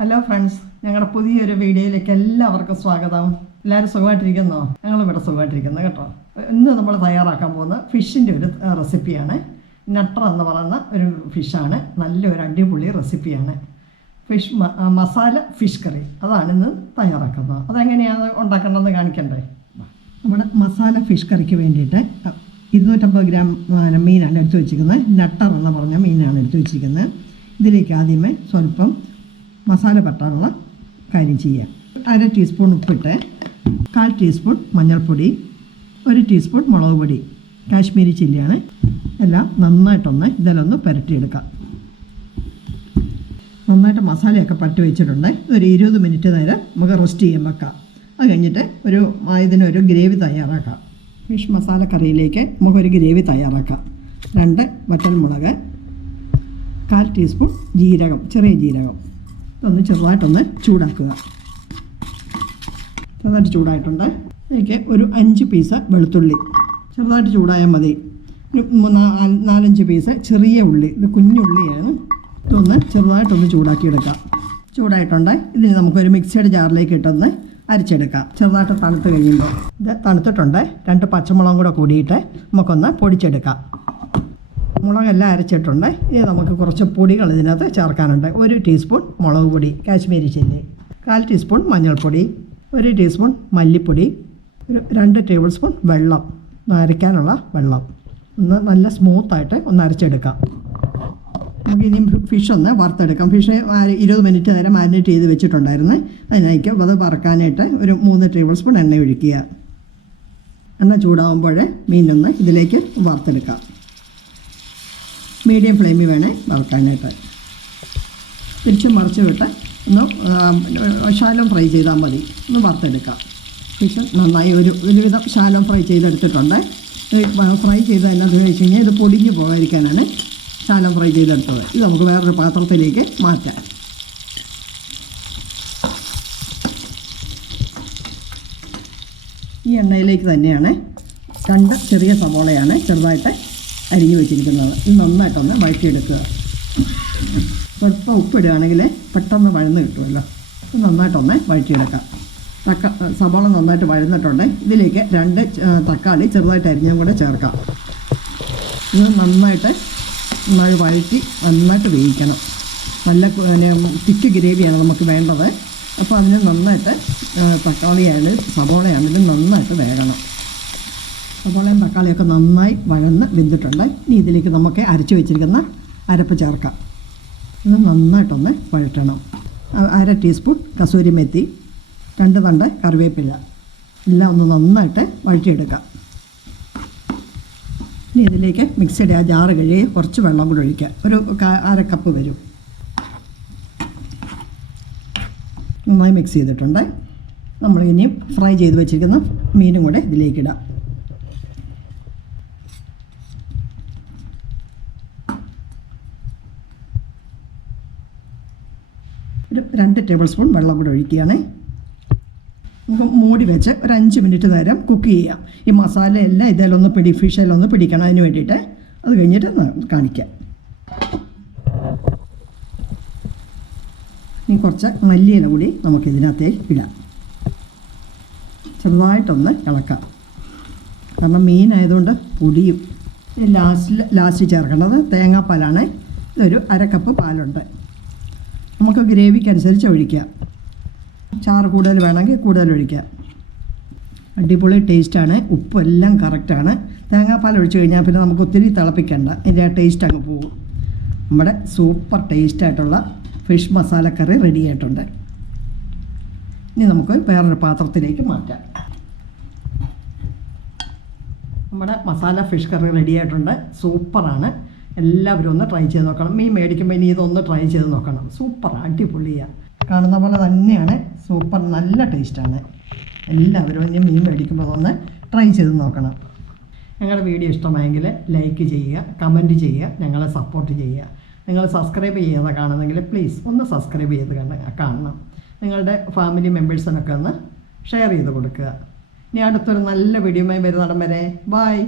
Hello friends ഞങ്ങളുടെ പുതിയൊരു വീഡിയോയിലേക്ക് എല്ലാവർക്കും സ്വാഗതം. എല്ലാവരും സുഖമായിട്ടിരിക്കുന്നോ? ഞങ്ങളിവിടെ സുഖമായിട്ടിരിക്കുന്നു കേട്ടോ. ഇന്ന് നമ്മൾ തയ്യാറാക്കാൻ പോകുന്ന ഫിഷിന്റെ ഒരു റെസിപ്പിയാണ്. നട്ടർ എന്ന് പറയുന്ന ഒരു ഫിഷാണ്. നല്ലൊരു അടിപൊളി റെസിപ്പിയാണ്. Fish masala fish curry. അതാണ് ഇന്ന് തയ്യാറാക്കുന്നത്. അതെങ്ങനെയാണ് ഉണ്ടാക്കേണ്ടതെന്ന് കാണിക്കണ്ടേ? നമ്മുടെ മസാല ഫിഷ് കറിക്ക് വേണ്ടിയിട്ട് ഇരുന്നൂറ്റമ്പത് ഗ്രാം മീനാണ് എടുത്തു വെച്ചിരിക്കുന്നത്. നട്ടർ എന്ന് പറഞ്ഞ മീനാണ് എടുത്തു വെച്ചിരിക്കുന്നത്. ഇതിലേക്ക് ആദ്യമേ സ്വല്പം മസാല പറ്റാനുള്ള കാര്യം ചെയ്യാം അര ടീസ്പൂൺ ഉപ്പിട്ട് കാൽ ടീസ്പൂൺ മഞ്ഞൾപ്പൊടി ഒരു ടീസ്പൂൺ മുളക് പൊടി കാശ്മീരി ചില്ലിയാണ്. എല്ലാം നന്നായിട്ടൊന്ന് ഇതിലൊന്ന് പുരട്ടിയെടുക്കാം. നന്നായിട്ട് മസാലയൊക്കെ പറ്റി വെച്ചിട്ടുണ്ട്. ഒരു ഇരുപത് മിനിറ്റ് നേരം നമുക്ക് റോസ്റ്റ് ചെയ്യാൻ വെക്കാം. അത് കഴിഞ്ഞിട്ട് ഒരു ഇതിനൊരു ഗ്രേവി തയ്യാറാക്കാം. ഫിഷ് മസാല കറിയിലേക്ക് നമുക്കൊരു ഗ്രേവി തയ്യാറാക്കാം. രണ്ട് വറ്റൽമുളക് കാൽ ടീസ്പൂൺ ജീരകം ചെറിയ ജീരകം. ഇതൊന്ന് ചെറുതായിട്ടൊന്ന് ചൂടാക്കുക. ചെറുതായിട്ട് ചൂടായിട്ടുണ്ട്. അതിലേക്ക് ഒരു അഞ്ച് പീസ് വെളുത്തുള്ളി. ചെറുതായിട്ട് ചൂടായാൽ മതി. ഒരു നാലഞ്ച് പീസ് ചെറിയ ഉള്ളി. ഇത് കുഞ്ഞുള്ളിയാണ് ഇതൊന്ന് ചെറുതായിട്ടൊന്ന് ചൂടാക്കിയെടുക്കാം. ചൂടായിട്ടുണ്ട്. ഇതിന് നമുക്കൊരു മിക്സിയുടെ ജാറിലേക്ക് ഇട്ടൊന്ന് അരിച്ചെടുക്കാം. ചെറുതായിട്ട് തണുത്ത് കഴിയുമ്പോൾ. ഇത് തണുത്തിട്ടുണ്ട്. രണ്ട് പച്ചമുളകും കൂടെ കൂടിയിട്ട് നമുക്കൊന്ന് പൊടിച്ചെടുക്കാം. മുളകെല്ലാം അരച്ചിട്ടുണ്ട്. ഇനി നമുക്ക് കുറച്ച് പൊടികൾ ഇതിനകത്ത് ചേർക്കാനുണ്ട്. ഒരു ടീസ്പൂൺ മുളക് പൊടി കാശ്മീരി ചില്ലി കാൽ ടീസ്പൂൺ മഞ്ഞൾപ്പൊടി ഒരു ടീസ്പൂൺ മല്ലിപ്പൊടി ഒരു രണ്ട് ടേബിൾ സ്പൂൺ വെള്ളം. നരയ്ക്കാനുള്ള വെള്ളം. ഒന്ന് നല്ല സ്മൂത്തായിട്ട് ഒന്ന് അരച്ചെടുക്കാം. നമുക്ക് ഇനി ഫിഷ് ഒന്ന് വറുത്തെടുക്കാം. ഫിഷ് ഇരുപത് മിനിറ്റ് നേരം മാരിനേറ്റ് ചെയ്ത് വെച്ചിട്ടുണ്ടായിരുന്നു. അതിനായിരിക്കും അത് വറക്കാനായിട്ട് ഒരു മൂന്ന് ടേബിൾ സ്പൂൺ എണ്ണ ഒഴിക്കുക. എണ്ണ ചൂടാകുമ്പോൾ മീനൊന്ന് ഇതിലേക്ക് വറുത്തെടുക്കാം. മീഡിയം ഫ്ലെയിമിൽ വേണേ വറുക്കാനായിട്ട്. തിരിച്ച് മറിച്ച് വിട്ട് ഒന്ന് ശാലം ഫ്രൈ ചെയ്താൽ മതി. ഒന്ന് വറുത്തെടുക്കാം. ഫിഷ് നന്നായി ഒരു ഒരുവിധം ശാലം ഫ്രൈ ചെയ്തെടുത്തിട്ടുണ്ട്. ഫ്രൈ ചെയ്ത് എന്നാന്ന് വെച്ച് കഴിഞ്ഞാൽ ഇത് പൊടിഞ്ഞു പോകാതിരിക്കാനാണ് ശാലം ഫ്രൈ ചെയ്തെടുത്തത്. ഇത് നമുക്ക് വേറൊരു പാത്രത്തിലേക്ക് മാറ്റാം. ഈ എണ്ണയിലേക്ക് തന്നെയാണ് രണ്ട് ചെറിയ സവോളയാണ് ചെറുതായിട്ട് അരിഞ്ഞു വെച്ചിരിക്കുന്നത്. ഇത് നന്നായിട്ടൊന്ന് വഴറ്റിയെടുക്കുക. സ്വല്പം ഉപ്പിടുകയാണെങ്കിൽ പെട്ടെന്ന് വഴന്ന് കിട്ടുമല്ലോ. ഇത് നന്നായിട്ടൊന്ന് വഴറ്റിയെടുക്കാം. തക്ക സവാള നന്നായിട്ട് വഴന്നിട്ടുണ്ട്. ഇതിലേക്ക് രണ്ട് തക്കാളി ചെറുതായിട്ട് അരിഞ്ഞും കൂടെ ചേർക്കാം. ഇത് നന്നായിട്ട് നന്നായി വഴറ്റി നന്നായിട്ട് വേവിക്കണം. നല്ല തിക്ക് ഗ്രേവിയാണ് നമുക്ക് വേണ്ടത്. അപ്പോൾ അതിന് നന്നായിട്ട് തക്കാളിയാണ് സവോളയാണെങ്കിലും നന്നായിട്ട് വേകണം. സവോളയും തക്കാളിയൊക്കെ നന്നായി വഴന്ന് വെന്തിട്ടുണ്ട്. ഇനി ഇതിലേക്ക് നമുക്ക് അരച്ച് വെച്ചിരിക്കുന്ന അരപ്പ് ചേർക്കാം. ഇത് നന്നായിട്ടൊന്ന് വഴറ്റണം. അര ടീസ്പൂൺ കസൂരി മെത്തി രണ്ട് തണ്ട് കറിവേപ്പില. എല്ലാം ഒന്ന് നന്നായിട്ട് വഴറ്റിയെടുക്കാം. ഇനി ഇതിലേക്ക് മിക്സഡ് ആ ജാറ് കഴുകി കുറച്ച് വെള്ളം കൂടി ഒഴിക്കുക. ഒരു അര കപ്പ് വരും. നന്നായി മിക്സ് ചെയ്തിട്ടുണ്ട്. നമ്മൾ ഇനിയും ഫ്രൈ ചെയ്ത് വെച്ചിരിക്കുന്ന മീനും കൂടെ ഇതിലേക്ക് ഇടാം ഒരു രണ്ട് ടേബിൾ സ്പൂൺ വെള്ളം കൂടെ ഒഴിക്കുകയാണ്. നമുക്ക് മൂടി വെച്ച് ഒരു അഞ്ച് മിനിറ്റ് നേരം കുക്ക് ചെയ്യാം. ഈ മസാല എല്ലാം ഇതിലൊന്ന് പിടി ഫിഷിലൊന്ന് പിടിക്കണം അതിന് വേണ്ടിയിട്ട്. അത് കഴിഞ്ഞിട്ട് കാണിക്കാം. ഇനി കുറച്ച് മല്ലിയില കൂടി നമുക്ക് ഇതിനകത്തേക്ക് ഇടാം. ചെറുതായിട്ടൊന്ന് ഇളക്കാം. കാരണം മീനായതുകൊണ്ട് പൊടിയും. ലാസ്റ്റിൽ ലാസ്റ്റ് ചേർക്കേണ്ടത് തേങ്ങാപ്പാലാണ്. ഇതൊരു അര കപ്പ് പാലുണ്ട്. നമുക്ക് ഗ്രേവിക്ക് അനുസരിച്ച് ഒഴിക്കാം. ചാറ് കൂടുതൽ വേണമെങ്കിൽ കൂടുതൽ ഒഴിക്കാം. അടിപൊളി ടേസ്റ്റാണ് ഉപ്പെല്ലാം കറക്റ്റാണ് തേങ്ങാപ്പാൽ ഒഴിച്ച് കഴിഞ്ഞാൽ പിന്നെ നമുക്ക് ഒത്തിരി തിളപ്പിക്കേണ്ട. അതിന്റെ ആ ടേസ്റ്റ് അങ്ങ് പോകും നമ്മുടെ സൂപ്പർ ടേസ്റ്റായിട്ടുള്ള ഫിഷ് മസാലക്കറി റെഡി ആയിട്ടുണ്ട്. ഇനി നമുക്ക് വേറൊരു പാത്രത്തിലേക്ക് മാറ്റാം. നമ്മുടെ മസാല ഫിഷ് കറി റെഡി ആയിട്ടുണ്ട്. സൂപ്പറാണ് എല്ലാവരും ഒന്ന് ട്രൈ ചെയ്ത് നോക്കണം. മീൻ മേടിക്കുമ്പോൾ ഇനി ഇതൊന്ന് ട്രൈ ചെയ്ത് നോക്കണം. സൂപ്പർ അടിപൊളിയാണ് കാണുന്ന പോലെ തന്നെയാണ്. സൂപ്പർ നല്ല ടേസ്റ്റാണ് എല്ലാവരും ഇനി മീൻ മേടിക്കുമ്പോൾ അതൊന്ന് ട്രൈ ചെയ്ത് നോക്കണം. ഞങ്ങളുടെ വീഡിയോ ഇഷ്ടമായെങ്കിൽ ലൈക്ക് ചെയ്യുക കമന്റ് ചെയ്യുക ഞങ്ങളെ സപ്പോർട്ട് ചെയ്യുക. നിങ്ങൾ സബ്സ്ക്രൈബ് ചെയ്യാതെ കാണുന്നെങ്കിൽ പ്ലീസ് ഒന്ന് സബ്സ്ക്രൈബ് ചെയ്ത് കാണണം. നിങ്ങളുടെ ഫാമിലി മെമ്പേഴ്സിനൊക്കെ ഒന്ന് ഷെയർ ചെയ്ത് കൊടുക്കുക. ഇനി അടുത്തൊരു നല്ല വീഡിയോയുമായി വരുന്നിടം വരെ. ബായ്